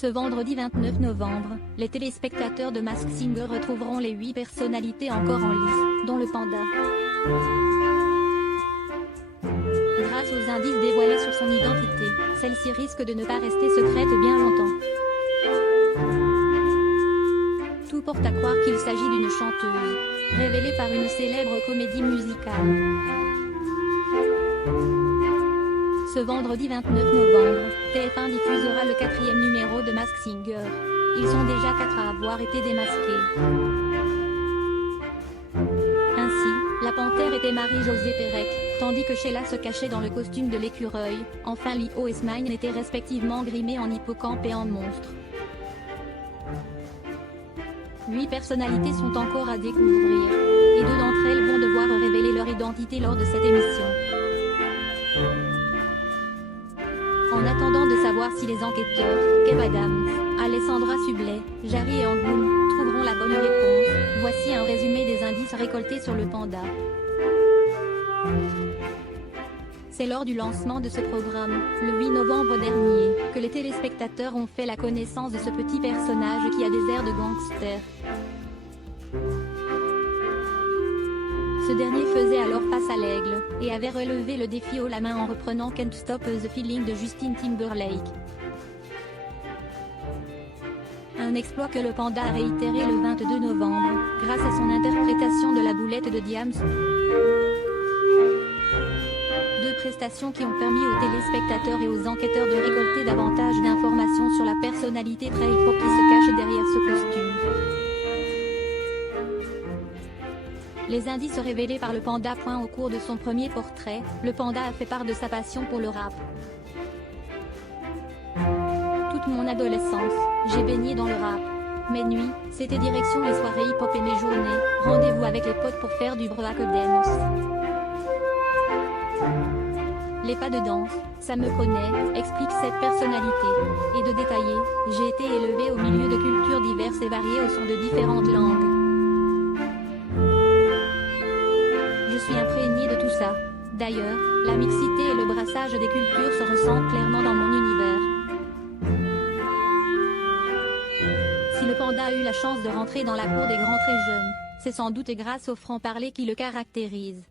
Ce vendredi 29 novembre, les téléspectateurs de Masked Singer retrouveront les 8 personnalités encore en lice, dont le panda. Grâce aux indices dévoilés sur son identité, celle-ci risque de ne pas rester secrète bien longtemps. Tout porte à croire qu'il s'agit d'une chanteuse, révélée par une célèbre comédie musicale. Ce vendredi 29 novembre, TF1 diffusera le 4e numéro de Masked Singer. Ils sont déjà 4 à avoir été démasqués. Ainsi, la panthère était Marie-Josée Pérec, tandis que Sheila se cachait dans le costume de l'écureuil. Enfin, Lio et Smaïn étaient respectivement grimés en hippocampe et en monstre. 8 personnalités sont encore à découvrir, et 2 d'entre elles vont devoir révéler leur identité lors de cette émission. En attendant de savoir si les enquêteurs, Kev Adams, Alessandra Sublet, Jarry et Angoum, trouveront la bonne réponse, voici un résumé des indices récoltés sur le panda. C'est lors du lancement de ce programme, le 8 novembre dernier, que les téléspectateurs ont fait la connaissance de ce petit personnage qui a des airs de gangster. Ce dernier faisait alors face à l'aigle, et avait relevé le défi haut la main en reprenant Can't Stop the Feeling de Justin Timberlake. Un exploit que le panda a réitéré le 22 novembre, grâce à son interprétation de la boulette de Diams. 2 prestations qui ont permis aux téléspectateurs et aux enquêteurs de récolter davantage d'informations sur la personnalité très hip-hop qui se cache derrière ce costume. Les indices révélés par le panda. Au cours de son premier portrait, le panda a fait part de sa passion pour le rap. Toute mon adolescence, j'ai baigné dans le rap. Mes nuits, c'était direction les soirées hip-hop et mes journées, rendez-vous avec les potes pour faire du break dance. Les pas de danse, ça me connaît, explique cette personnalité. Et de détailler, j'ai été élevé au milieu de cultures diverses et variées au son de différentes langues. Je suis imprégné de tout ça. D'ailleurs, la mixité et le brassage des cultures se ressentent clairement dans mon univers. Si le panda a eu la chance de rentrer dans la cour des grands très jeunes, c'est sans doute grâce au franc-parler qui le caractérise.